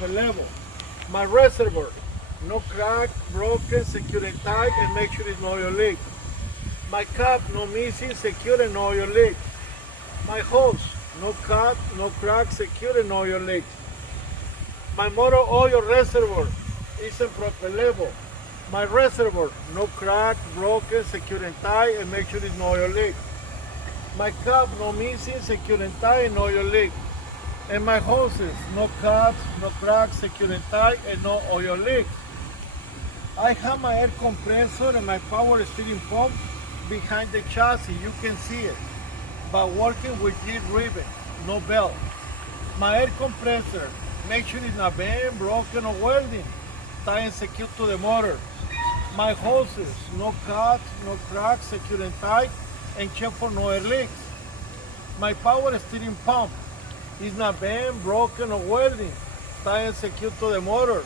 the level. My reservoir, no crack, broken, secure and tight, and make sure it's no oil leak. My cap, no missing, secure and no oil leak. My hose, no cut, no crack, secure and no oil leak. My motor oil reservoir is in proper level. My reservoir, no crack, broken, secure and tight, and make sure it's no oil leak. My cap, no missing, secure and tight, and no oil leak. And my hoses, no cuts, no cracks, secure and tight, and no oil leaks. I have my air compressor and my power steering pump behind the chassis. You can see it, but working with G ribbon, no belt. My air compressor, make sure it's not bent, broken, or welding, tight and secure to the motor. My hoses, no cuts, no cracks, secure and tight, and check for no air leaks. My power steering pump is not bent, broken, or welding, tight and secure to the motor.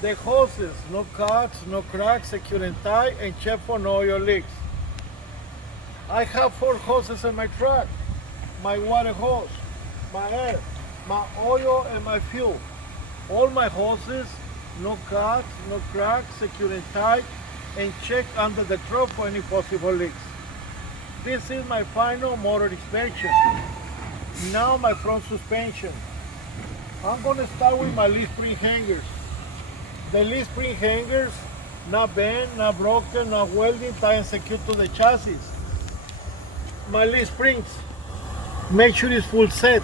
The hoses, no cuts, no cracks, secure and tight, and check for no oil leaks. I have 4 hoses in my truck. My water hose, my air, my oil, and my fuel. All my hoses, no cuts, no cracks, secure and tight, and check under the truck for any possible leaks. This is my final motor inspection. Now my front suspension. I'm going to start with my leaf spring hangers. The leaf spring hangers, not bent, not broken, not welding, tight and secure to the chassis. My leaf springs, make sure it's full set.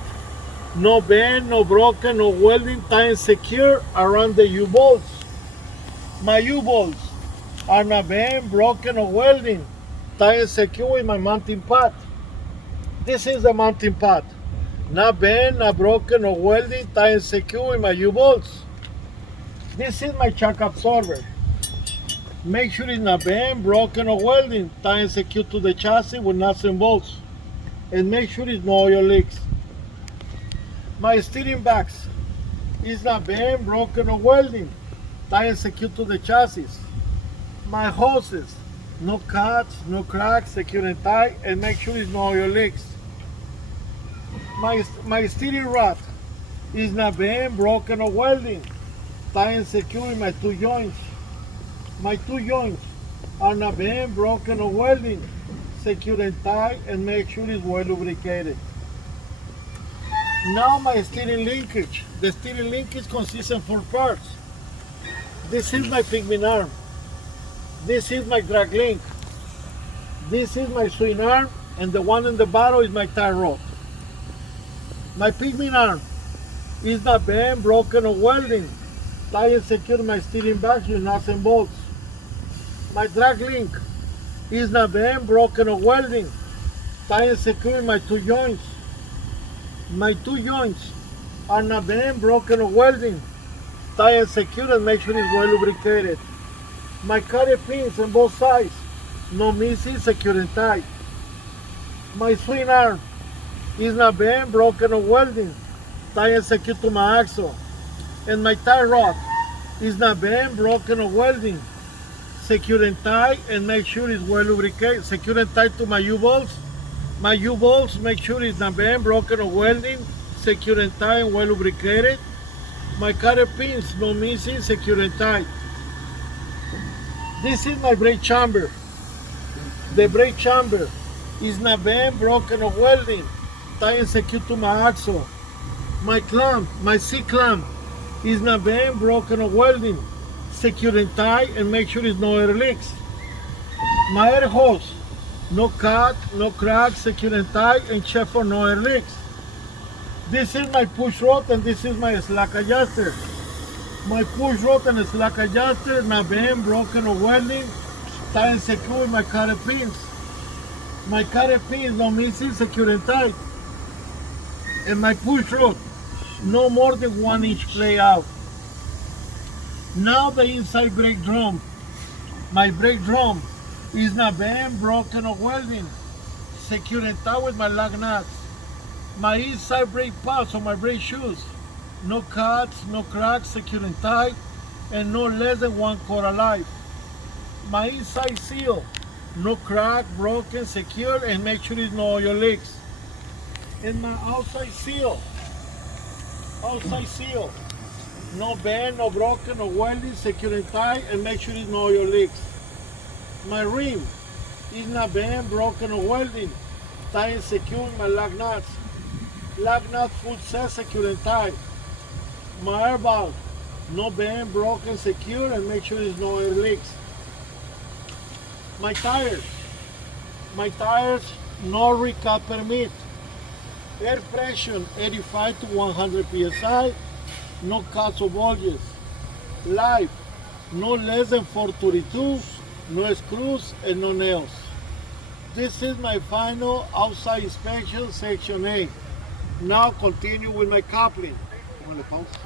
No bend, no broken, no welding, tight and secure around the U-bolts. My U-bolts are not bent, broken, or welding, tight and secure with my mounting pad. This is the mounting pad. Not bent, not broken, or welding, tight and secure with my U-bolts. This is my shock absorber. Make sure it's not bent, broken, or welding, tight and secure to the chassis with nuts and bolts. And make sure it's no oil leaks. My steering box is not bent, broken, or welding, tight and secure to the chassis. My hoses, no cuts, no cracks, secure and tight, and make sure it's no oil leaks. My steering rod is not bent, broken, or welding, tight and secure with my 2 joints. My 2 joints are not bent, broken, or welding, secure and tight, and make sure it's well lubricated. Now my steering linkage. The steering linkage consists of 4 parts. This is my pigment arm. This is my drag link. This is my swing arm, and the one in the bottom is my tie rod. My pigment arm is not bent, broken, or welding, tight and secure my steering box with nuts and bolts. My drag link is not bent, broken, or welding, tight and secure my 2 joints. My 2 joints are not bent, broken, or welding, tight and secure, and make sure it's well lubricated. My carrier pins on both sides, no missing, secure and tight. My swing arm is not bent, broken, or welding, tight and secure to my axle. And my tie rod is not bent, broken, or welding, secure and tight, and make sure it's well lubricated. Secure and tight to my U-bolts. My U-bolts, make sure it's not bent, broken, or welding, secure and tight, and well lubricated. My carrier pins, no missing, secure and tight. This is my brake chamber. The brake chamber is not bent, broken, or welding, tight and secure to my axle. My clamp, my C-clamp, is not bent, broken, or welding, secure and tight, and make sure it's no air leaks. My air hose, no cut, no crack, secure and tight, and check for no air leaks. This is my push rod, and this is my slack adjuster. My push rod and slack adjuster, not bent, broken, or welding, tight and secure with my carrier pins. My carrier pins, no missing, secure and tight. And my push rod, no more than 1 inch play out. Now the inside brake drum. My brake drum is not bent, broken, or welding, secure and tight with my lug nuts. My inside brake pads on my brake shoes, no cuts, no cracks, secure and tight, and no less than 1 quarter alive. My inside seal, no crack, broken, secure, and make sure there's no oil leaks. And my outside seal, No bend, no broken, no welding, secure and tight, and make sure it's no oil leaks. My rim is not bent, broken, or welding. Tight and secure my lock nuts. Lock nuts full set, secure and tight. My air valve, no bend, broken, secure, and make sure there's no oil leaks. My tires, no recap permit. Air pressure 85 to 100 psi, no cuts or bulges. Life, no less than 432, no screws and no nails. This is my final outside inspection, section A. Now continue with my coupling. Póngale pausa.